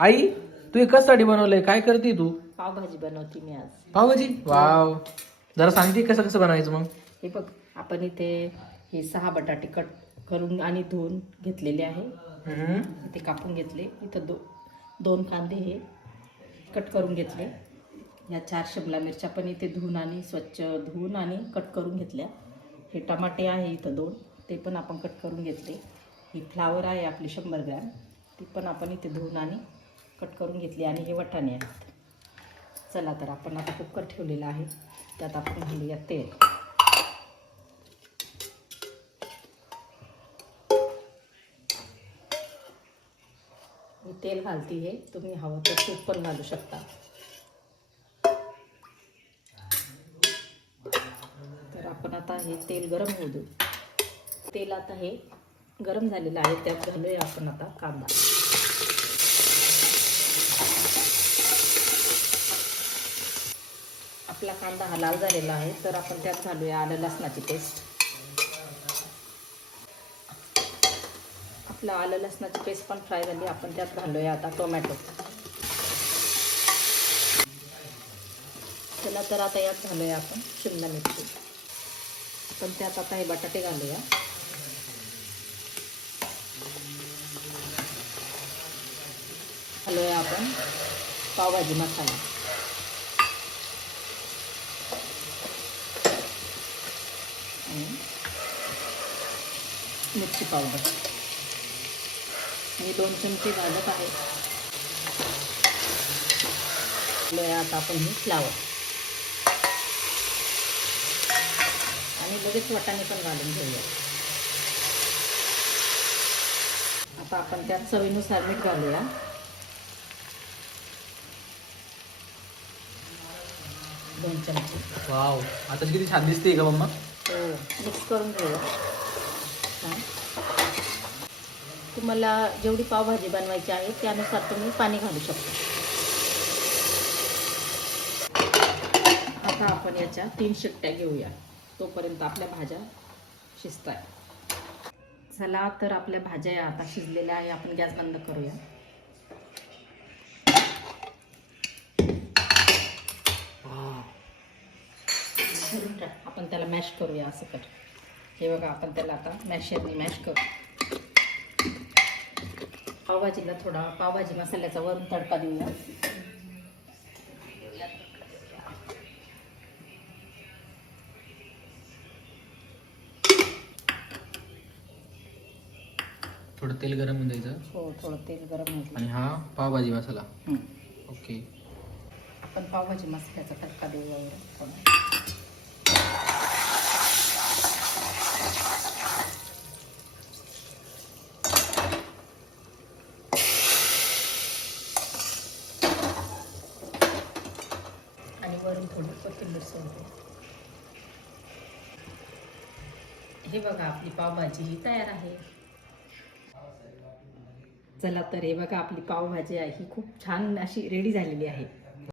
आई तू कशासाठी बनवलंय? काय करते तू? पावभाजी बनवते मी आज. पावभाजी? वाव. जरा सांगते कसं कसं बनायचं मग? हे बघ आपण इथे हे सहा बटाटे कट करून आणि धुवून घेतलेले आहे. इथे कापून घेतले. इथं दो दोन कांदे हे कट करून घेतले. या चार शिमला मिरच्या पण इथे धुवून आणि स्वच्छ धुवून आणि कट करून घेतल्या. हे टमाटे आहे इथं दोन. ते पण आपण कट करून घेतले. ही फ्लावर आहे आपली शंभर ग्रॅम. ती पण आपण इथे धुवून आणि कट करून घेतली आणि हे वटाणे आहेत. चला तर आपण आता कुकर ठेवलेला आहे. त्यात आपण घालूया तेल. मी तेल घालते हे तुम्ही हवं तर तूप पण घालू शकता. तर आपण आता हे तेल गरम होऊ देऊ. तेल आता हे गरम झालेलं आहे. त्यात घालूया आपण आता कांदा. आपला कांदा हा लाल झालेला आहे तर आपण त्यात घालूया आलं लसणाची पेस्ट. आपलं आलं लसणाची पेस्ट पण फ्राय झाली आपण त्यात घालूया आता टोमॅटो. चला तर आता यात घालूया आपण शिमला मिरची. पण त्यात आता हे बटाटे घालूया. घालूया आपण पावभाजी मसाला. आणि मिरची पावडर. मी दोन चमचे घालत आहे. आता आपण हे फ्लावर आणि लगेच वाटाणे पण घालून घेऊया. आता आपण त्यात चवीनुसार मीठ घालूया. दोन चमचे. वाव. आता किती छान दिसते का मम्मा. मिक्स करून घेऊया छान तुम्हाला जेवढी पावभाजी बनवायची आहे त्यानुसार तुम्ही पाणी घालू शकता. आता आपण याच्या तीन शिट्ट्या घेऊया. तोपर्यंत आपल्या भाज्या शिजत आहे चला तर आपल्या भाज्या आता शिजलेल्या आहे आपण गॅस बंद करूया. आपण त्याला मॅश करूया असं कर. हे बघा आपण त्याला आता मॅशरने मॅश करू. पावभाजीला थोडा पावभाजी मसाल्याचा वरून तडका देऊया. थोडं तेल गरम होऊन द्यायचं. हो थोडं तेल गरम होतं आणि हा पावभाजी मसाला. ओके. आपण पावभाजी मसाल्याचा तडका देऊया थोडा आणि वरून कोथिंबीर सोडते हे बघा आपली पावभाजी ही तयार आहे. चला तर हे बघा आपली पावभाजी आहे. ही खूप छान अशी रेडी झालेली आहे.